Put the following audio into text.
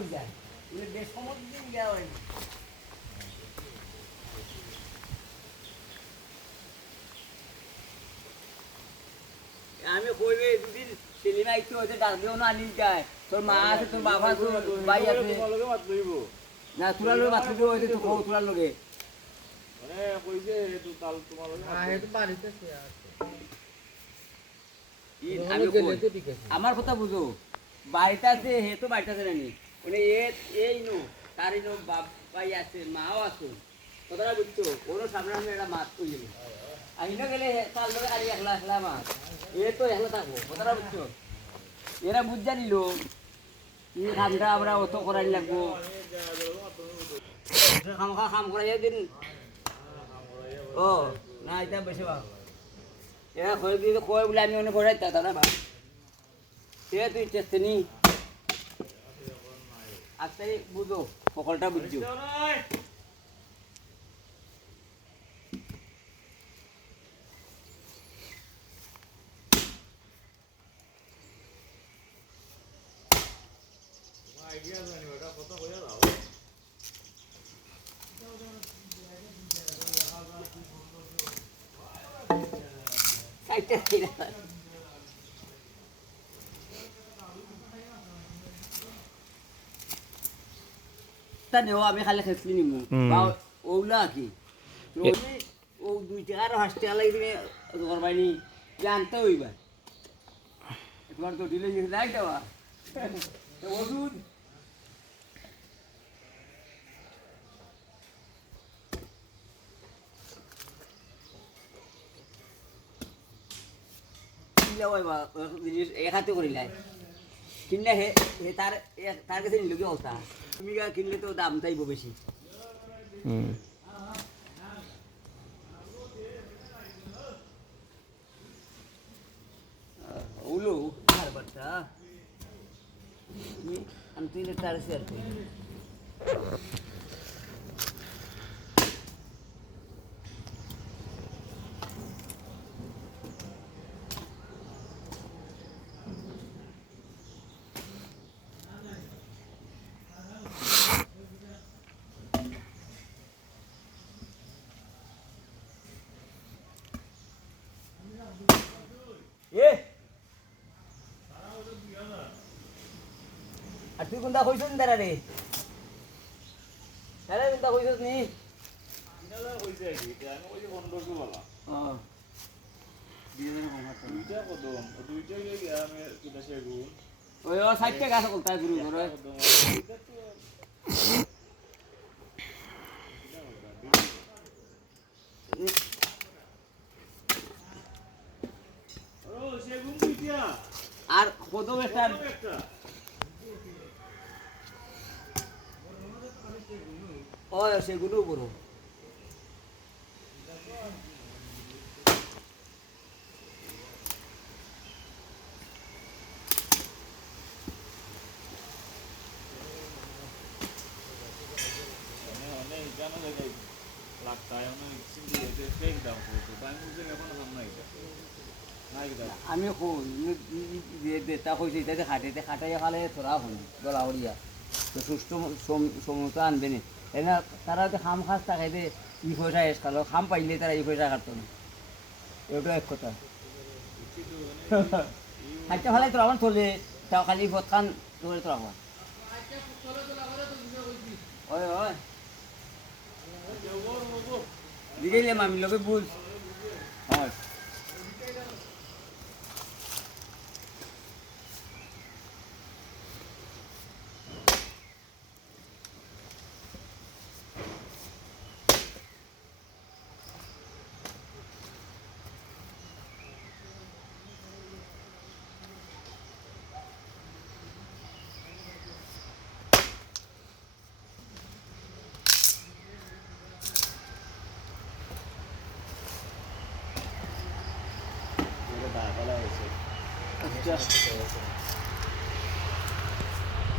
হয়ে যায় দেশ সমস্ত দিন দেওয়া হয় আমি কইবে দুদিন সেলিনা একটু হয়তো ডাকবেও না আনি যায় তোর মা আছে তোর বাবা আছে ভাই আছে না তোরা লোক মাছ দিব হয়তো তোরা লোকে আমার কথা বুঝো বাড়িতে আছে হে তো বাড়িতে আছে নানি মানে এই নো তার নো বাবাই আছে মাও আছে কথাটা বুঝছো কোনো সামনে সামনে একটা মাছ কই গেল আহিনা গেলে তার লোক আর একলা একলা মাছ এ তো একলা থাকবো কথাটা বুঝছো এরা বুঝ জানিল কি খামটা আমরা অত করাই লাগবো খাম করাই দিন ও না এটা বেশি ভালো এরা কয়ে দিলে কয়ে বলে আমি অনেক করাই দাদা বা সে তুই চেষ্টা নি আজকে বুঝো সকলটা বুঝছো আমি খালি খেসলি নিমু বা ওগুলা কি ও 2 টাকা আর 5 টাকা লাগি তুমি করবাইনি জানতে হইবা তোমার তো দিলে যাই দেওয়া ওষুধ এক হাতে করিলাই কিনলে হে তার তার কাছে নিল কি অবস্থা তুমি কিনলে তো দাম চাইব বেশি ওলো আর বাচ্চা আমি তুই তার শেয়ার করি আর তুই কোনটা কইছস দাঁড়া রে দাঁড়া কোনটা কইছস নি দাঁড়া কইছে কি আমি কইছি 1500 বলা হ্যাঁ দিয়ে দেন কমাতে দুইটা কদম দুইটা কি আমি কিটা সেগু ওই 60 টাকা কলতা গুরু করে ও সেগুন দুইটা আর কদম একটা ও সেগুলো বড় আমি তা কইছি তাতে খাটাইতে খাটাইয়া খালে থোড়া হন গলা হরিয়া তো সুস্থ সমতা আনবে না এনা তারা তো খাম খাস থাকাইতে ই পয়সা এস খালো খাম পাইলে তারা এই পয়সা কাটতো না এটাও এক কথা খাইতে ভালো তোর আমার চলে তাও খালি ভোট খান তোলে তোর আমার ওই ওই দিলে মামি লগে বুঝ হয় Just